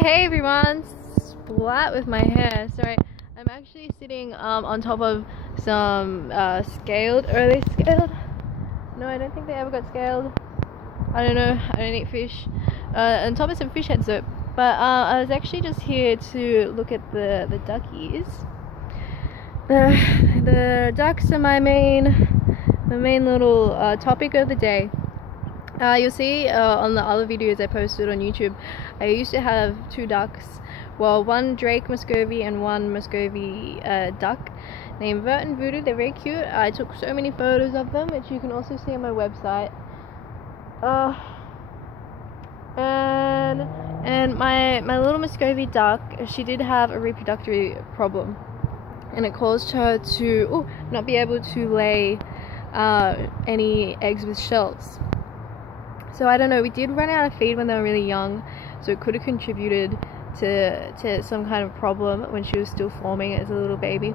Hey everyone, splat with my hair. Sorry, I'm actually sitting on top of some scaled. Are they scaled? No, I don't think they ever got scaled. I don't know, I don't eat fish. On top of some fish heads though. But I was actually just here to look at the duckies. The ducks are my main little topic of the day. You'll see on the other videos I posted on YouTube, I used to have two ducks. Well, one Drake Muscovy and one Muscovy duck named Vert and Voodoo. They're very cute. I took so many photos of them, which you can also see on my website. And my little Muscovy duck, she did have a reproductive problem, and it caused her to not be able to lay any eggs with shells. So I don't know, we did run out of feed when they were really young, so it could have contributed to some kind of problem when she was still forming as a little baby.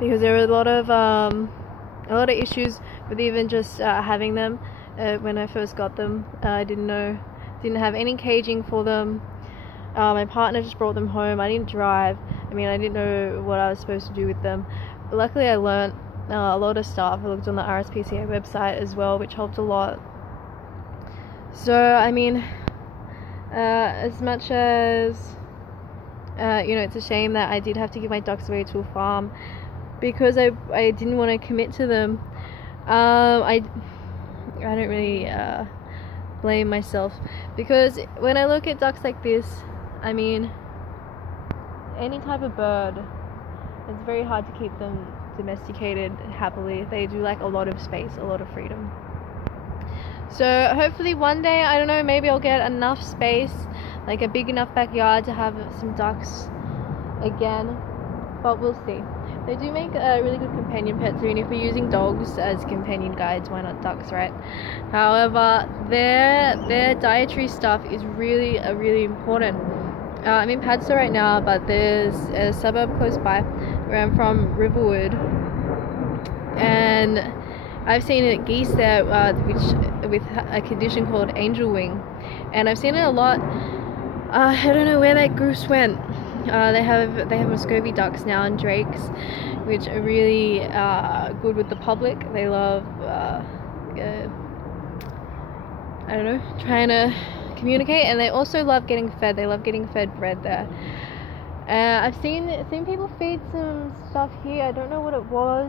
Because there were a lot of issues with even just having them when I first got them. I didn't have any caging for them. My partner just brought them home. I didn't drive. I didn't know what I was supposed to do with them. But luckily I learnt a lot of stuff. I looked on the RSPCA website as well, which helped a lot. So as much as it's a shame that I did have to give my ducks away to a farm because I didn't want to commit to them. I don't really blame myself, because when I look at ducks like this, any type of bird, it's very hard to keep them domesticated happily. They do like a lot of space, a lot of freedom. So hopefully one day, I don't know, maybe I'll get enough space, like a big enough backyard to have some ducks again, but we'll see. They do make really good companion pets. If we're using dogs as companion guides, why not ducks, right? However, their dietary stuff is really important. I'm in Padstow right now, but there's a suburb close by where I'm from, Riverwood, and I've seen geese there with a condition called angel wing, and I've seen it a lot. I don't know where that goose went. They have Muscovy ducks now and drakes, which are really good with the public. They love I don't know, trying to communicate, and they also love getting fed. They love getting fed bread there. I've seen people feed some stuff here. I don't know what it was,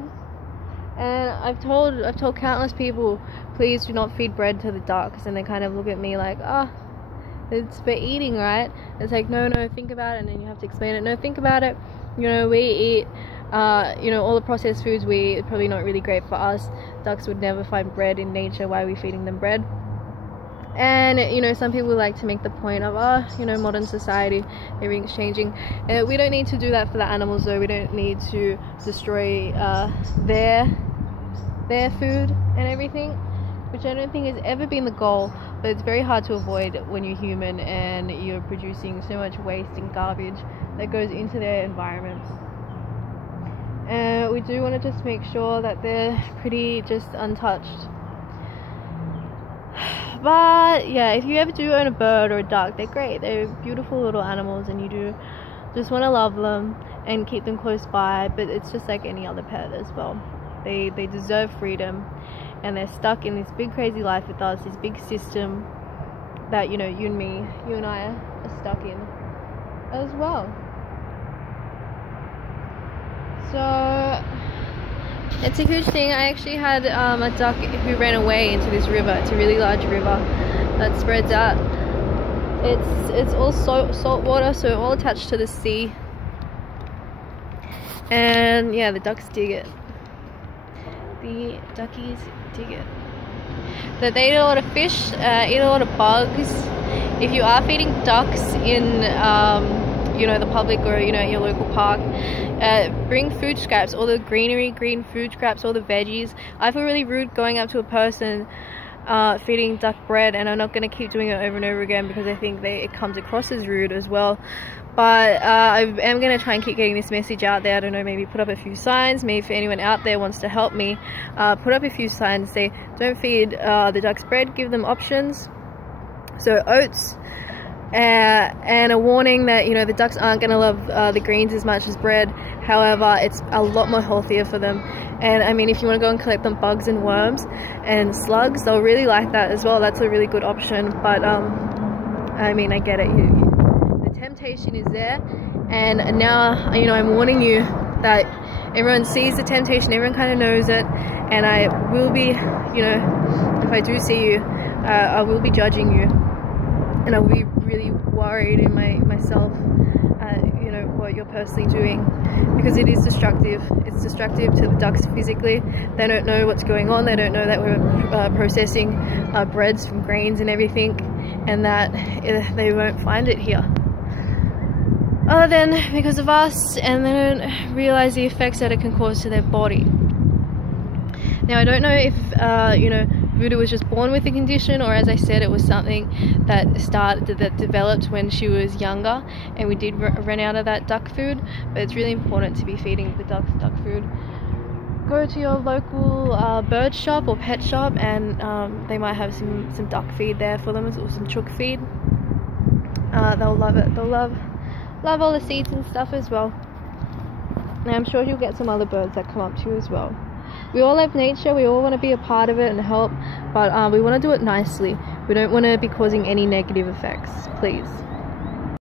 and I've told countless people, please do not feed bread to the ducks, and they kind of look at me like, it's for eating, right? It's like, no, think about it, and then you have to explain it. No, think about it. We eat all the processed foods we eat, probably not really great for us. Ducks would never find bread in nature. Why are we feeding them bread? And some people like to make the point of modern society, everything's changing. We don't need to do that for the animals though. We don't need to destroy their food and everything, which I don't think has ever been the goal, but it's very hard to avoid when you're human and you're producing so much waste and garbage that goes into their environment. We do want to just make sure that they're pretty just untouched. But yeah, if you ever do own a bird or a duck, they're great. They're beautiful little animals, and you do just want to love them and keep them close by, but it's just like any other pet as well. They deserve freedom, and they're stuck in this big crazy life with us, this big system that you and I are stuck in as well. So it's a huge thing. I actually had a duck who ran away into this river. It's a really large river that spreads out. It's all salt water, so all attached to the sea. And yeah, the ducks dig it. The duckies dig it. So they eat a lot of fish, eat a lot of bugs. If you are feeding ducks in the public or at your local park, bring food scraps, all the green food scraps, all the veggies. I feel really rude going up to a person feeding duck bread, and I'm not going to keep doing it over and over again because I think it comes across as rude as well. But I am going to try and keep getting this message out there. I don't know, maybe put up a few signs. Maybe if anyone out there wants to help me, put up a few signs. Say, don't feed the ducks bread, give them options. So oats, and a warning that, you know, the ducks aren't going to love the greens as much as bread. However, it's a lot more healthier for them. And I mean, if you want to go and collect them bugs and worms and slugs, they'll really like that as well. That's a really good option. But I mean, I get it. The temptation is there, and now, you know, I'm warning you that everyone sees the temptation, everyone kind of knows it, and I will be, you know, if I do see you, I will be judging you, and I'll be really worried in myself, you know, what you're personally doing, because it is destructive. It's destructive to the ducks physically. They don't know what's going on. They don't know that we're processing breads from grains and everything, and that they won't find it here. Other than because of us, and they don't realize the effects that it can cause to their body. Now, I don't know if, you know, Voodoo was just born with the condition, or as I said, it was something that developed when she was younger, and we did run out of that duck food. But it's really important to be feeding the ducks duck food. Go to your local bird shop or pet shop, and they might have some duck feed there for them, or some chook feed. They'll love it. They'll love all the seeds and stuff as well. And I'm sure you'll get some other birds that come up to you as well. We all love nature, we all want to be a part of it and help, but we want to do it nicely. We don't want to be causing any negative effects, please.